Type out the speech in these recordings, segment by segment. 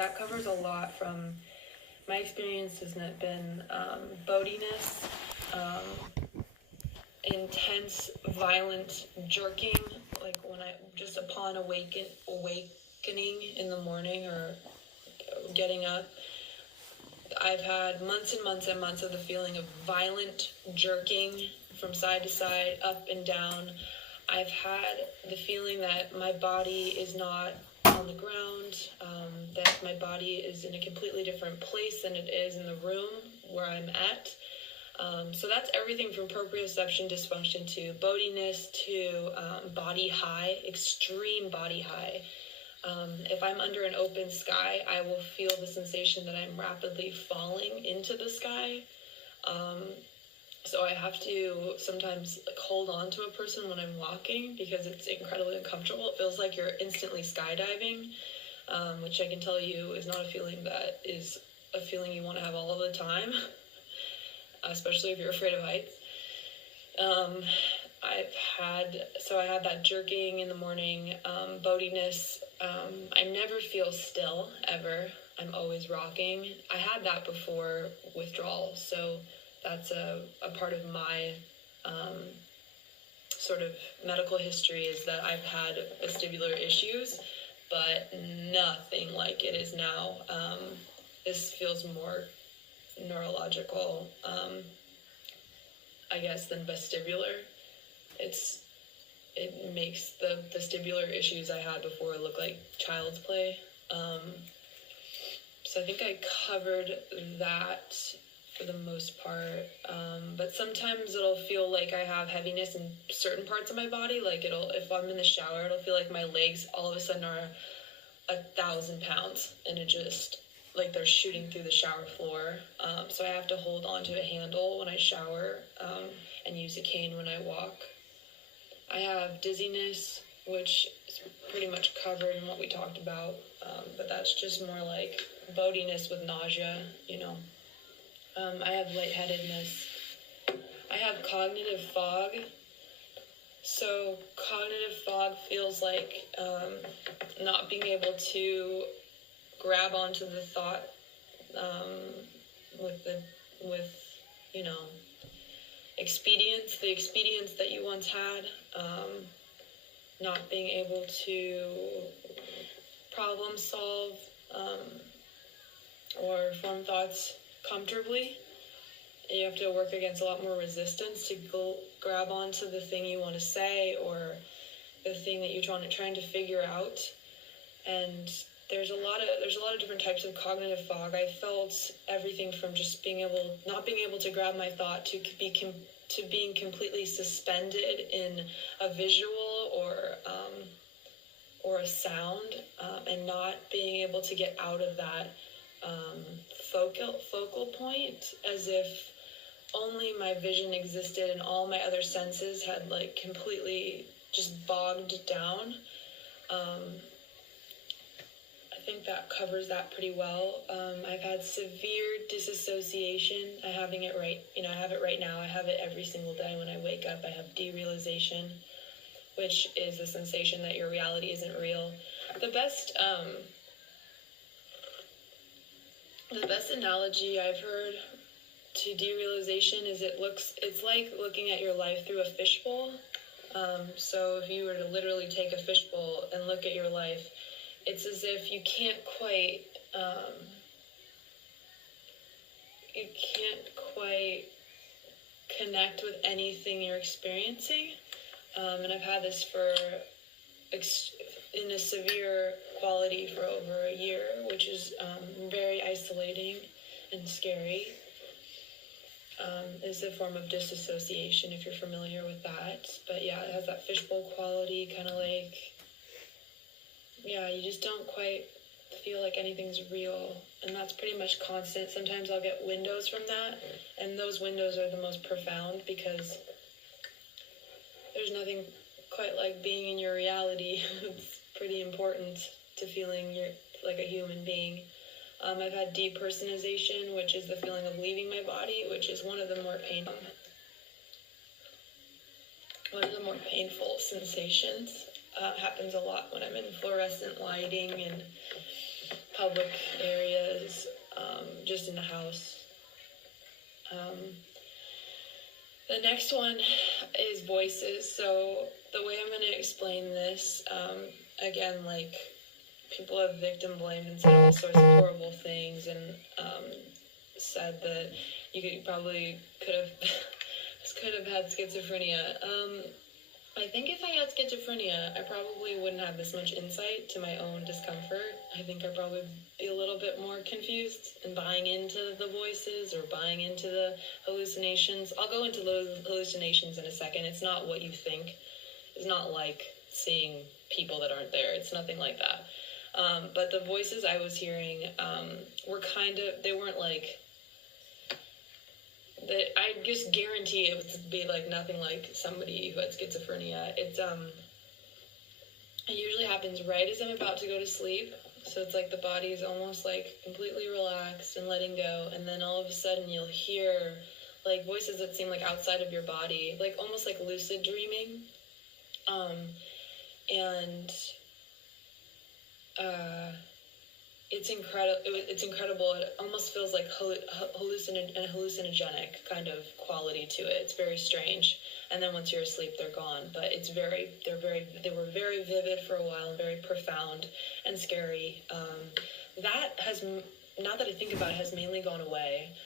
that covers a lot. From my experience has been bodiness, intense, violent jerking, like when I just upon awakening in the morning or getting up. I've had months and months and months of the feeling of violent jerking from side to side, up and down. I've had the feeling that my body is not on the ground, that my body is in a completely different place than it is in the room where I'm at. So that's everything from proprioception dysfunction to bodiness to body high, extreme body high. If I'm under an open sky, I will feel the sensation that I'm rapidly falling into the sky. So I have to sometimes hold on to a person when I'm walking because it's incredibly uncomfortable. It feels like you're instantly skydiving, which I can tell you is not a feeling that is a feeling you want to have all of the time, especially if you're afraid of heights. I had that jerking in the morning, bodiness. I never feel still, ever. I'm always rocking. I had that before withdrawal, so that's a part of my sort of medical history is that I've had vestibular issues, but nothing like it is now. This feels more neurological, I guess, than vestibular. It makes the vestibular issues I had before look like child's play. So I think I covered that for the most part. But sometimes it'll feel like I have heaviness in certain parts of my body. Like if I'm in the shower, it'll feel like my legs all of a sudden are 1,000 pounds, and it just like they're shooting through the shower floor. So I have to hold onto a handle when I shower, and use a cane when I walk. I have dizziness, which is pretty much covered in what we talked about, but that's just more like bodiness with nausea, I have lightheadedness. I have cognitive fog. So cognitive fog feels like not being able to grab onto the thought with the expedience that you once had, not being able to problem solve or form thoughts comfortably. You have to work against a lot more resistance to grab onto the thing you want to say or the thing that you're trying to figure out. And there's a lot of different types of cognitive fog. I felt everything from just not being able to grab my thought to being completely suspended in a visual or a sound, and not being able to get out of that focal point, as if only my vision existed and all my other senses had like completely just bogged down. I think that covers that pretty well. I've had severe disassociation. I have it right now. I have it every single day when I wake up. I have derealization, which is the sensation that your reality isn't real. The best analogy I've heard to derealization is it's like looking at your life through a fishbowl. So if you were to literally take a fishbowl and look at your life, it's as if you can't quite connect with anything you're experiencing. And I've had this in a severe quality for over a year, which is very isolating and scary. Is a form of disassociation, if you're familiar with that. But yeah, it has that fishbowl quality, kind of like, you just don't quite feel like anything's real. And that's pretty much constant. Sometimes I'll get windows from that, and those windows are the most profound because there's nothing quite like being in your reality. It's pretty important to feeling you're like a human being. I've had depersonalization, which is the feeling of leaving my body, which is one of the more painful sensations. Happens a lot when I'm in fluorescent lighting and public areas, just in the house. The next one is voices. So the way I'm going to explain this, again, like, people have victim blamed and said all sorts of horrible things, and said that you probably could have had schizophrenia. I think if I had schizophrenia, I probably wouldn't have this much insight to my own discomfort. I think I'd probably be a little bit more confused and buying into the voices or buying into the hallucinations. I'll go into those hallucinations in a second. It's not what you think. It's not like seeing people that aren't there. It's nothing like that. But the voices I was hearing were they weren't like, that I just guarantee it would be like nothing like somebody who had schizophrenia. It usually happens right as I'm about to go to sleep. So it's like the body is almost like completely relaxed and letting go. And then all of a sudden you'll hear like voices that seem like outside of your body, like almost like lucid dreaming. It's incredible. It almost feels like hallucinogenic kind of quality to it. It's very strange. And then once you're asleep, they're gone. But they were very vivid for a while and very profound and scary. That has, now that I think about it, has mainly gone away.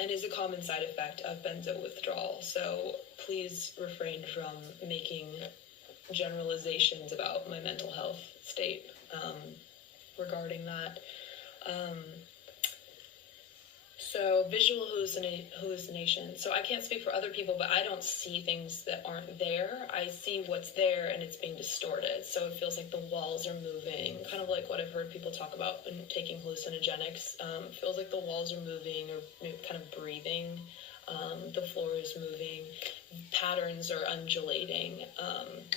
And is a common side effect of benzo withdrawal. So please refrain from making generalizations about my mental health state regarding that. So visual hallucination. So I can't speak for other people, but I don't see things that aren't there. I see what's there and it's being distorted. So it feels like the walls are moving, kind of like what I've heard people talk about when taking hallucinogenics. It feels like the walls are moving or kind of breathing. The floor is moving, patterns are undulating.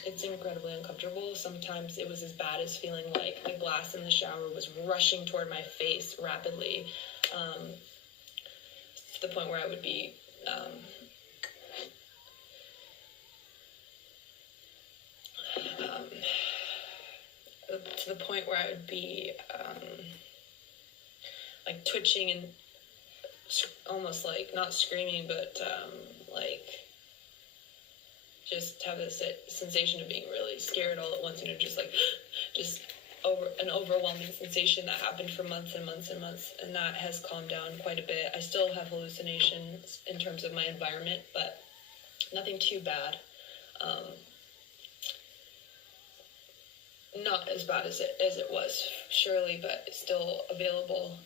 It's incredibly uncomfortable. Sometimes it was as bad as feeling like the glass in the shower was rushing toward my face rapidly, to the point where I would be like twitching and almost like not screaming, but like just have this sensation of being really scared all at once, just an overwhelming sensation that happened for months and months and months, and that has calmed down quite a bit. I still have hallucinations in terms of my environment, but nothing too bad. Not as bad as it was, surely, but still available.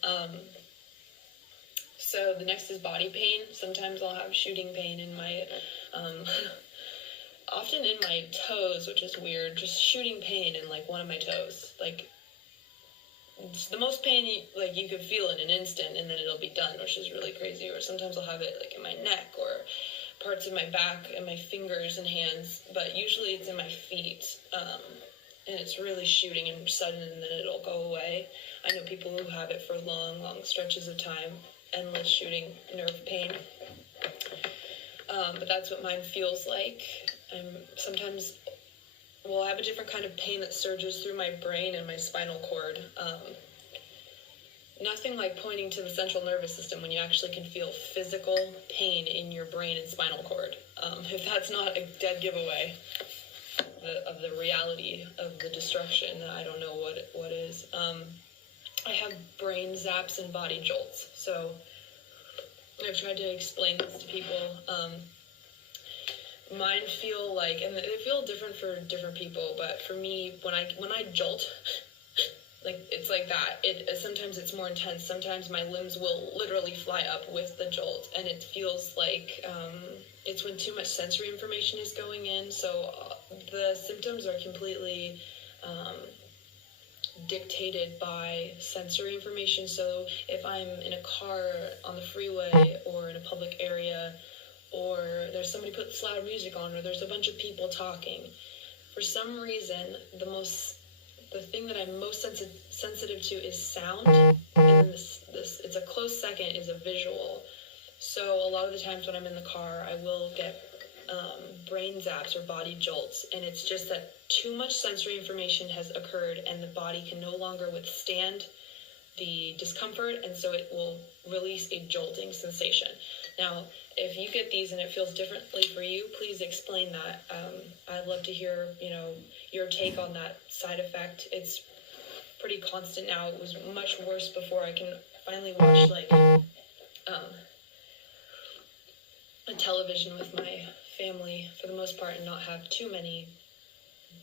So the next is body pain. Sometimes I'll have shooting pain in my, often in my toes, which is weird, just shooting pain in like one of my toes. Like, it's the most pain you could feel in an instant, and then it'll be done, which is really crazy. Or sometimes I'll have it like in my neck or parts of my back and my fingers and hands, but usually it's in my feet. And it's really shooting and sudden, and then it'll go away. I know people who have it for long, long stretches of time, endless shooting nerve pain. But that's what mine feels like. Sometimes I have a different kind of pain that surges through my brain and my spinal cord. Nothing like pointing to the central nervous system when you actually can feel physical pain in your brain and spinal cord. If that's not a dead giveaway of the reality of the destruction, I don't know what is. I have brain zaps and body jolts. So I've tried to explain this to people. Mine feel like, and they feel different for different people, but for me, when I jolt, like it's like that. Sometimes it's more intense. Sometimes my limbs will literally fly up with the jolt, and it feels like it's when too much sensory information is going in. So the symptoms are completely dictated by sensory information. So if I'm in a car on the freeway or in a public area, or there's somebody put this loud music on, or there's a bunch of people talking, for some reason the thing that I'm most sensitive to is sound, and then this it's a close second is a visual. So a lot of the times when I'm in the car, I will get brain zaps or body jolts, and it's just that too much sensory information has occurred and the body can no longer withstand the discomfort, and so it will release a jolting sensation. Now, if you get these and it feels differently for you, please explain that. I'd love to hear, your take on that side effect. It's pretty constant now. It was much worse before. I can finally watch a television with my family for the most part and not have too many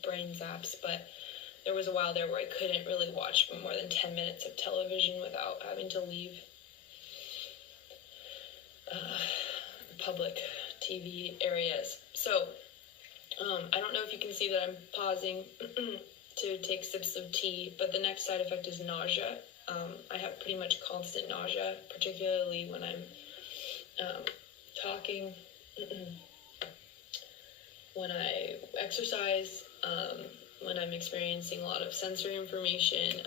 brain zaps, but there was a while there where I couldn't really watch for more than 10 minutes of television without having to leave public TV areas. So, I don't know if you can see that I'm pausing to take sips of tea, but the next side effect is nausea. I have pretty much constant nausea, particularly when I'm talking, when I exercise, when I'm experiencing a lot of sensory information,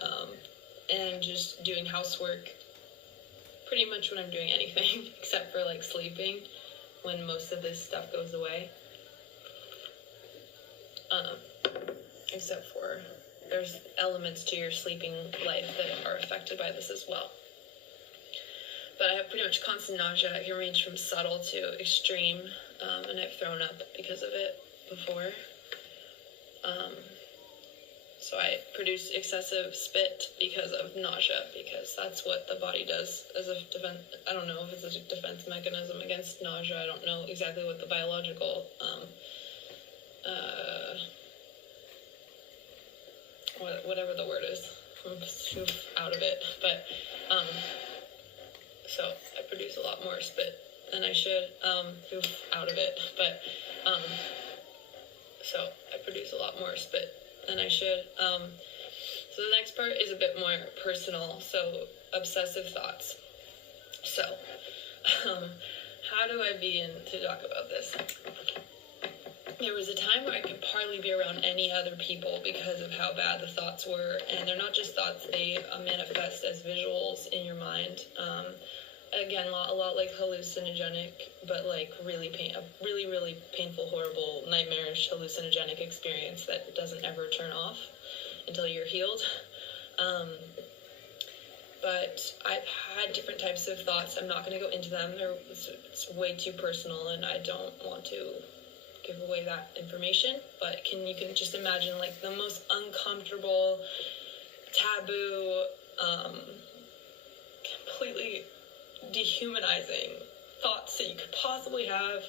and just doing housework, pretty much when I'm doing anything except for sleeping, when most of this stuff goes away. Except for there's elements to your sleeping life that are affected by this as well. But I have pretty much constant nausea. It can range from subtle to extreme, and I've thrown up because of it before. So I produce excessive spit because of nausea, because that's what the body does as a defense. I don't know if it's a defense mechanism against nausea. I don't know exactly what the biological whatever the word is. I'm out of it. But so I produce a lot more spit than I should. Out of it. But so I produce a lot more spit than I should. So the next part is a bit more personal. So obsessive thoughts. So how do I begin to talk about this? There was a time where I could hardly be around any other people because of how bad the thoughts were, and they're not just thoughts, they manifest as visuals in your mind. Again, a lot like hallucinogenic, but really painful, horrible, nightmarish hallucinogenic experience that doesn't ever turn off until you're healed. But I've had different types of thoughts. I'm not going to go into them. It's way too personal, and I don't want to give away that information, but you can just imagine the most uncomfortable, taboo, completely dehumanizing thoughts that you could possibly have,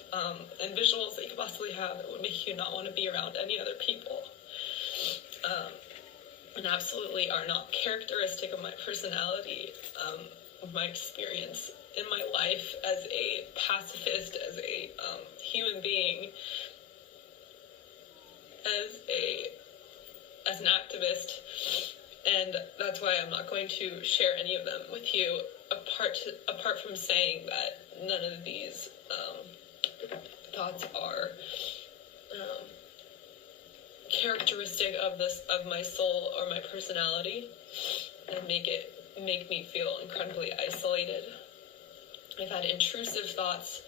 and visuals that you could possibly have that would make you not want to be around any other people, and absolutely are not characteristic of my personality, of my experience in my life as a pacifist, as a human being, as an activist, and that's why I'm not going to share any of them with you, apart from saying that none of these thoughts are characteristic of my soul or my personality, and make me feel incredibly isolated. I've had intrusive thoughts,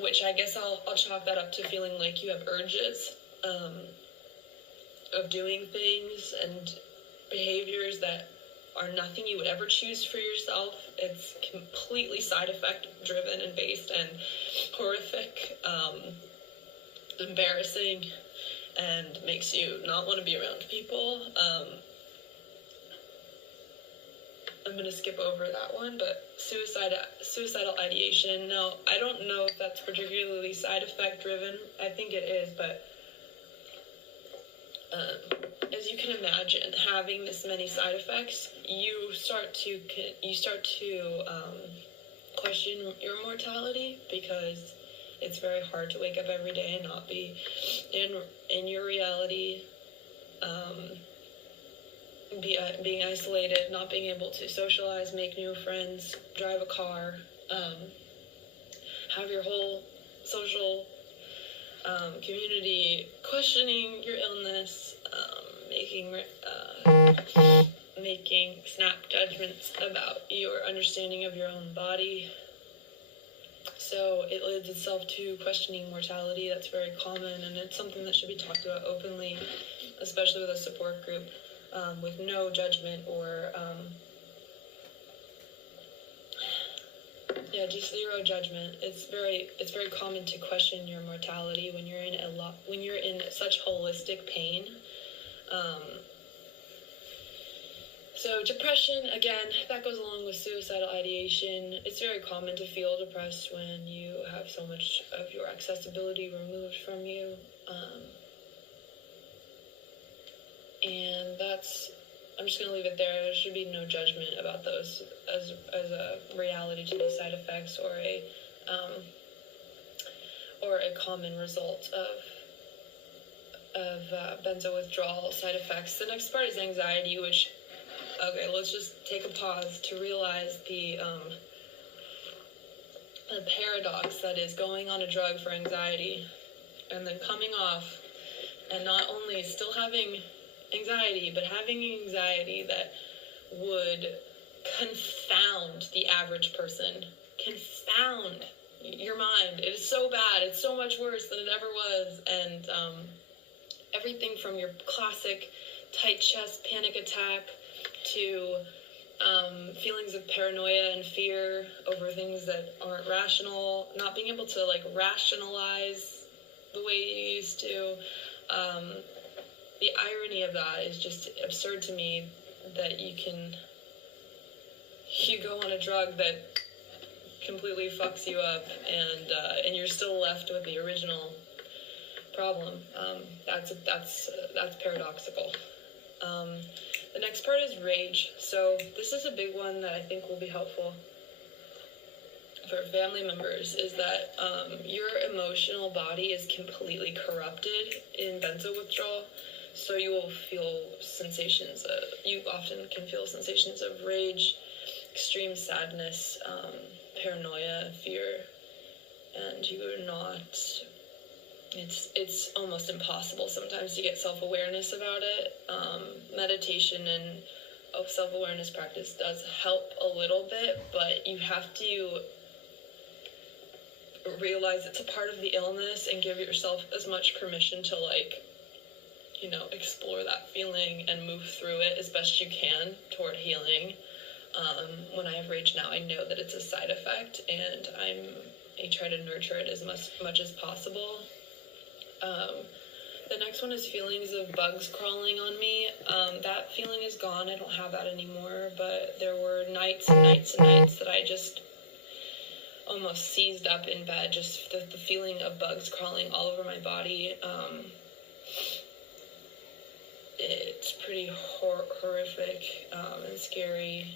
which I guess I'll chalk that up to feeling like you have urges of doing things and behaviors that are nothing you would ever choose for yourself. It's completely side effect driven and based and horrific, embarrassing, and makes you not want to be around people. I'm going to skip over that one, but suicidal ideation. Now, I don't know if that's particularly side effect driven. I think it is, but as you can imagine, having this many side effects, you start to question your mortality, because it's very hard to wake up every day and not be in your reality, being isolated, not being able to socialize, make new friends, drive a car, have your whole social community questioning your illness, making snap judgments about your understanding of your own body. So it lends itself to questioning mortality. That's very common, and it's something that should be talked about openly, especially with a support group, with no judgment or Yeah, just zero judgment. It's very common to question your mortality when you're in such holistic pain. So depression, again, that goes along with suicidal ideation. It's very common to feel depressed when you have so much of your accessibility removed from you. And I'm just going to leave it there. There should be no judgment about those as a reality to these side effects or a common result of benzo withdrawal side effects. The next part is anxiety, which, okay, let's just take a pause to realize the paradox that is going on a drug for anxiety and then coming off and not only still having anxiety, but having anxiety that would confound the average person, confound your mind. It is so bad. It's so much worse than it ever was. And everything from your classic tight chest panic attack to feelings of paranoia and fear over things that aren't rational, not being able to like rationalize the way you used to. The irony of that is just absurd to me, that you go on a drug that completely fucks you up, and you're still left with the original problem. That's paradoxical. The next part is rage. So this is a big one that I think will be helpful for family members, is that your emotional body is completely corrupted in benzo withdrawal. So you will feel sensations, you often can feel sensations of rage, extreme sadness, paranoia, fear, and you are not, it's almost impossible sometimes to get self-awareness about it. Meditation and self-awareness practice does help a little bit, but you have to realize it's a part of the illness and give yourself as much permission to explore that feeling and move through it as best you can toward healing. When I have rage now, I know that it's a side effect, and I try to nurture it as much as possible. The next one is feelings of bugs crawling on me. That feeling is gone. I don't have that anymore, but there were nights and nights and nights that I just almost seized up in bed, just the feeling of bugs crawling all over my body. It's pretty horrific and scary.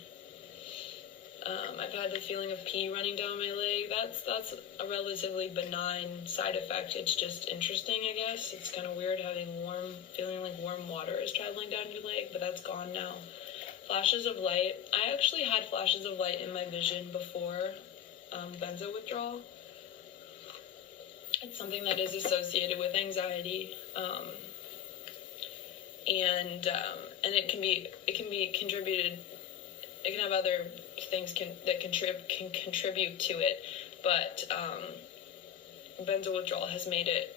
I've had the feeling of pee running down my leg. That's a relatively benign side effect. It's just interesting, I guess. It's kind of weird feeling like warm water is traveling down your leg, but that's gone now. Flashes of light. I actually had flashes of light in my vision before benzo withdrawal. It's something that is associated with anxiety. And it can be contributed. It can have other things that can contribute to it, but benzo withdrawal has made it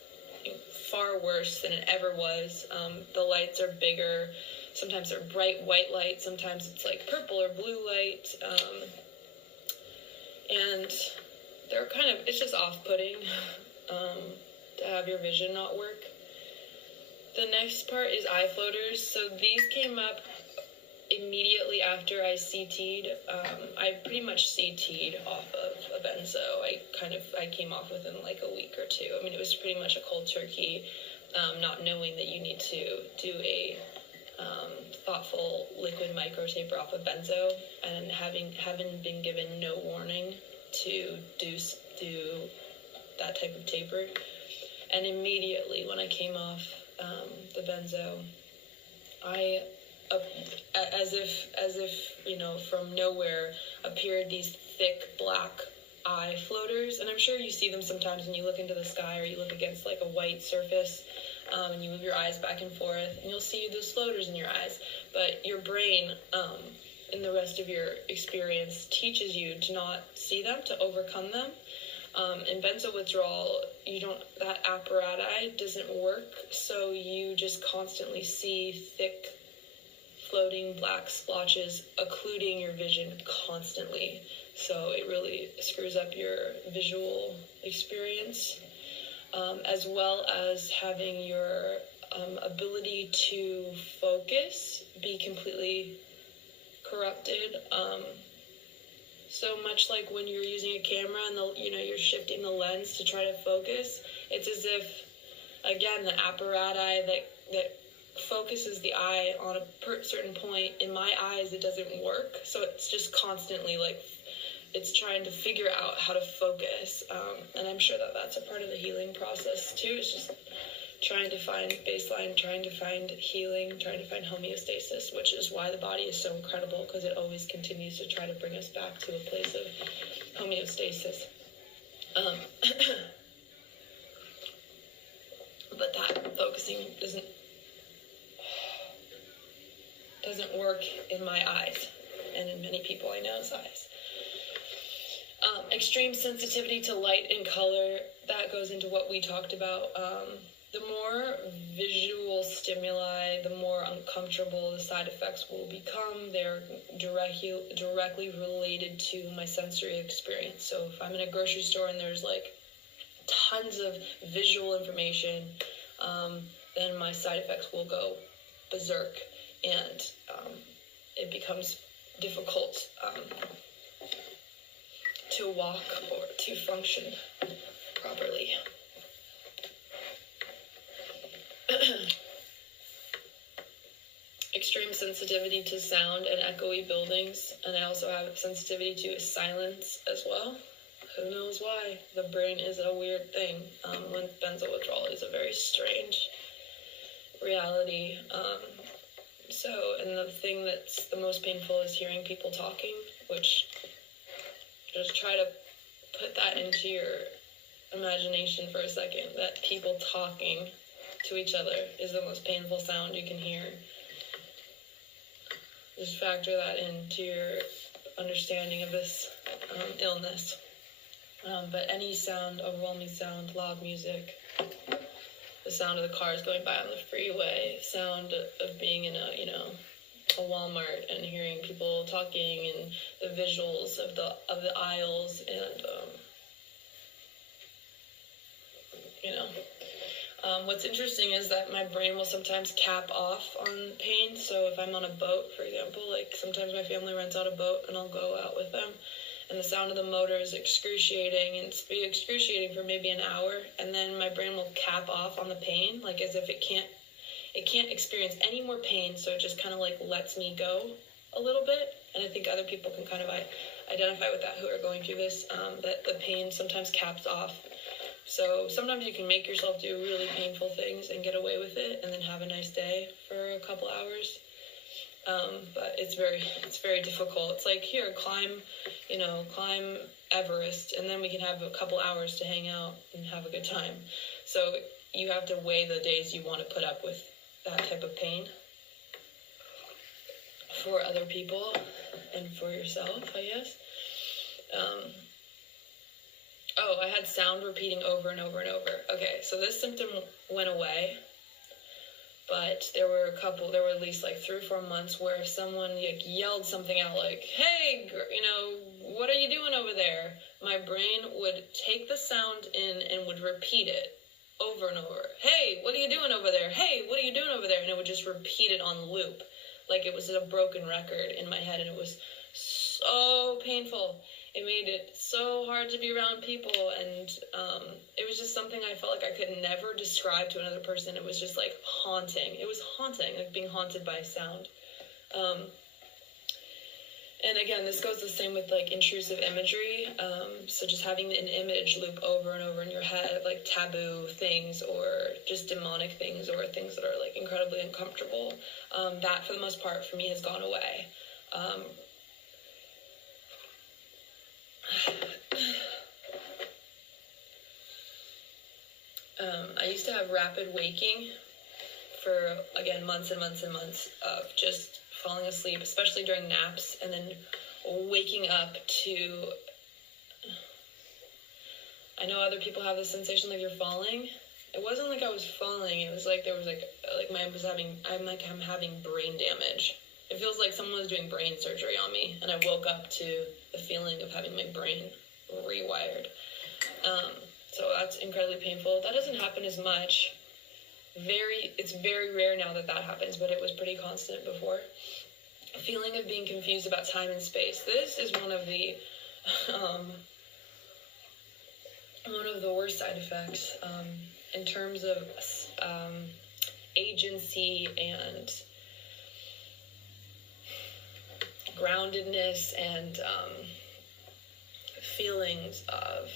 far worse than it ever was. The lights are bigger. Sometimes they're bright white light. Sometimes it's like purple or blue light, and it's just off-putting to have your vision not work. The next part is eye floaters. So these came up immediately after I CT'd. I pretty much CT'd off of a benzo. I came off within like a week or two. I mean, it was pretty much a cold turkey, not knowing that you need to do a thoughtful liquid micro taper off of benzo, and having been given no warning to do that type of taper. And immediately when I came off the benzo, I as if from nowhere appeared these thick black eye floaters. And I'm sure you see them sometimes when you look into the sky, or you look against like a white surface, and you move your eyes back and forth, and you'll see those floaters in your eyes. But your brain, in the rest of your experience, teaches you to not see them, to overcome them. In benzo withdrawal, that apparatus doesn't work, so you just constantly see thick floating black splotches occluding your vision constantly. So it really screws up your visual experience, as well as having your ability to focus be completely corrupted. So much like when you're using a camera and you're shifting the lens to try to focus, it's as if, again, the apparatus that focuses the eye on a certain point, in my eyes it doesn't work, so it's just constantly like it's trying to figure out how to focus, and I'm sure that that's a part of the healing process too. It's just trying to find baseline, trying to find healing, trying to find homeostasis, which is why the body is so incredible, because it always continues to try to bring us back to a place of homeostasis. But that focusing doesn't work in my eyes, and in many people I know's eyes. Extreme sensitivity to light and color, that goes into what we talked about. The more visual stimuli, the more uncomfortable the side effects will become. They're directly related to my sensory experience. So if I'm in a grocery store and there's like tons of visual information, then my side effects will go berserk, and it becomes difficult to walk or to function properly. Extreme sensitivity to sound and echoey buildings, and I also have sensitivity to silence as well. Who knows why? The brain is a weird thing. When benzo withdrawal is a very strange reality. And the thing that's the most painful is hearing people talking, which, just try to put that into your imagination for a second, that people talking to each other is the most painful sound you can hear. Just factor that into your understanding of this illness. But any sound, overwhelming sound, loud music, the sound of the cars going by on the freeway, sound of being in a Walmart and hearing people talking, and the visuals of the aisles, and what's interesting is that my brain will sometimes cap off on pain. So if I'm on a boat, for example, like sometimes my family rents out a boat and I'll go out with them, and the sound of the motor is excruciating, and it's be excruciating for maybe an hour, and then my brain will cap off on the pain, like as if it can't experience any more pain, so it just kind of like lets me go a little bit. And I think other people can kind of identify with that who are going through this, that the pain sometimes caps off. So sometimes you can make yourself do really painful things and get away with it, and then have a nice day for a couple hours. But it's very difficult. It's like, here, climb Everest, and then we can have a couple hours to hang out and have a good time. So you have to weigh the days you want to put up with that type of pain for other people and for yourself, I guess. I had sound repeating over and over and over. Okay, so this symptom went away, but there were at least like 3 or 4 months where if someone yelled something out like, "Hey, what are you doing over there?" my brain would take the sound in and would repeat it over and over. "Hey, what are you doing over there? Hey, what are you doing over there?" And it would just repeat it on loop, like it was a broken record in my head, and it was so painful. It made it so hard to be around people, and it was just something I felt like I could never describe to another person. It was just like haunting. It was haunting, like being haunted by sound. And again, this goes the same with like intrusive imagery. So just having an image loop over and over in your head of like taboo things, or just demonic things, or things that are like incredibly uncomfortable. That for the most part for me has gone away. I used to have rapid waking for, again, months and months and months of just falling asleep, especially during naps, and then waking up to, I know other people have this sensation like you're falling. It wasn't like I was falling. It was like there was I'm having brain damage. it feels like someone was doing brain surgery on me, and I woke up to the feeling of having my brain rewired. So that's incredibly painful. That doesn't happen as much. It's very rare now that happens, but it was pretty constant before. A feeling of being confused about time and space. This is one of the worst side effects in terms of agency and groundedness and feelings of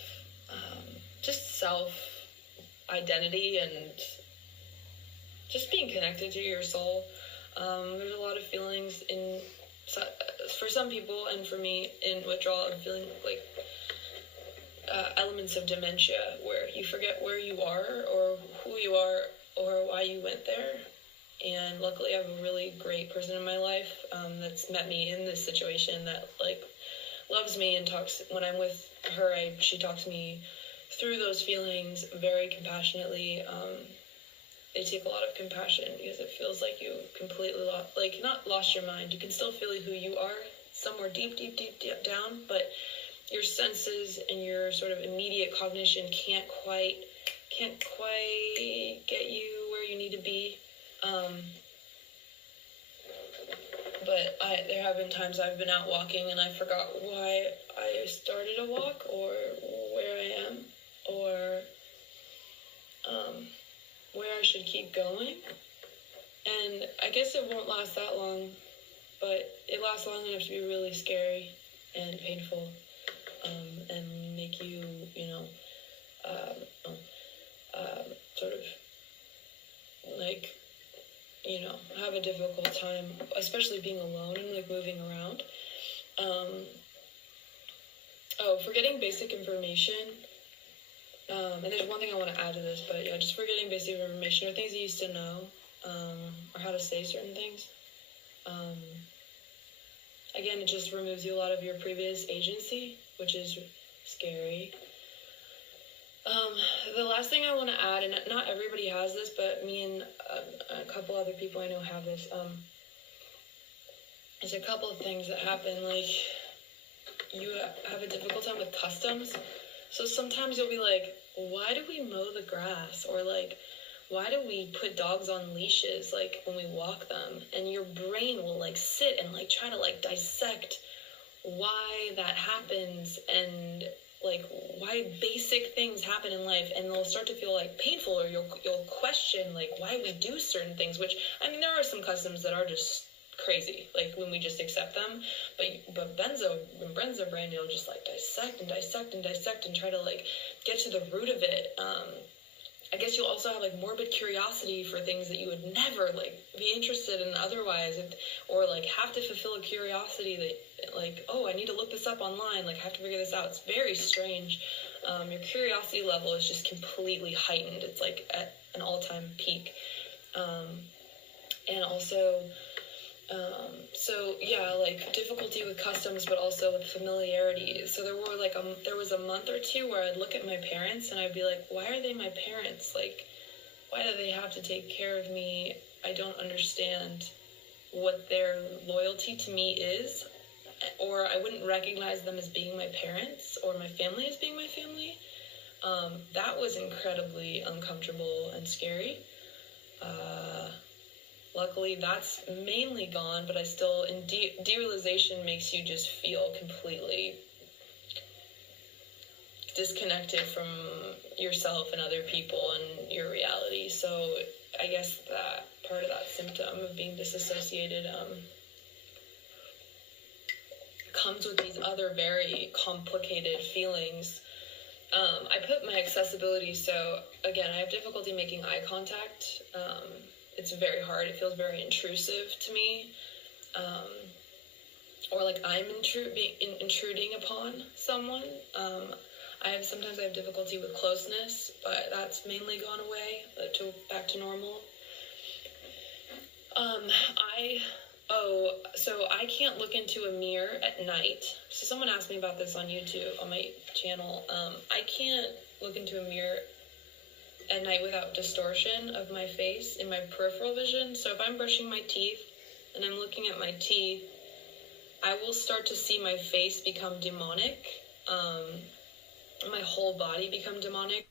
just self-identity and just being connected to your soul. There's a lot of feelings for some people, and for me, in withdrawal, I'm feeling like elements of dementia, where you forget where you are or who you are or why you went there. And luckily, I have a really great person in my life that's met me in this situation, that like loves me and talks. When I'm with her, she talks me through those feelings very compassionately. They take a lot of compassion, because it feels like you completely not lost your mind. You can still feel who you are somewhere deep down, but your senses and your sort of immediate cognition can't quite get you where you need to be. But there have been times I've been out walking and I forgot why I started a walk, or where I am, or where I should keep going. And I guess it won't last that long, but it lasts long enough to be really scary and painful, and make you, sort of like, have a difficult time, especially being alone and like moving around. Forgetting basic information. And there's one thing I want to add to this, but yeah, just forgetting basic information, or things you used to know, or how to say certain things. Again, it just removes you a lot of your previous agency, which is scary. The last thing I want to add, and not everybody has this, but me and a couple other people I know have this, there's a couple of things that happen, like, you have a difficult time with customs. So sometimes you'll be like, why do we mow the grass? Or like, why do we put dogs on leashes, like, when we walk them? And your brain will like sit and like try to like dissect why that happens, and like why basic things happen in life, and they'll start to feel like painful, or you'll question like why we do certain things, which, I mean, there are some customs that are just crazy, like when we just accept them, but Benzo brain, you'll just like dissect and try to like get to the root of it. I guess you'll also have like morbid curiosity for things that you would never like be interested in otherwise, or like have to fulfill a curiosity that like, oh, I need to look this up online, like I have to figure this out. It's very strange. Your curiosity level is just completely heightened. It's like at an all-time peak. And also, so yeah, like difficulty with customs, but also with familiarity. So there was a month or two where I'd look at my parents and I'd be like, why are they my parents? Like, why do they have to take care of me? I don't understand what their loyalty to me is, or I wouldn't recognize them as being my parents, or my family as being my family. That was incredibly uncomfortable and scary. Luckily, that's mainly gone, but I still, derealization makes you just feel completely disconnected from yourself and other people and your reality. So I guess that part of that symptom of being disassociated comes with these other very complicated feelings. I put my accessibility, so again, I have difficulty making eye contact. It's very hard. It feels very intrusive to me. Or like I'm intruding upon someone. Sometimes I have difficulty with closeness, but that's mainly gone away, back to normal. So I can't look into a mirror at night. So someone asked me about this on YouTube, on my channel. I can't look into a mirror at night without distortion of my face in my peripheral vision. So if I'm brushing my teeth and I'm looking at my teeth, I will start to see my face become demonic, my whole body become demonic.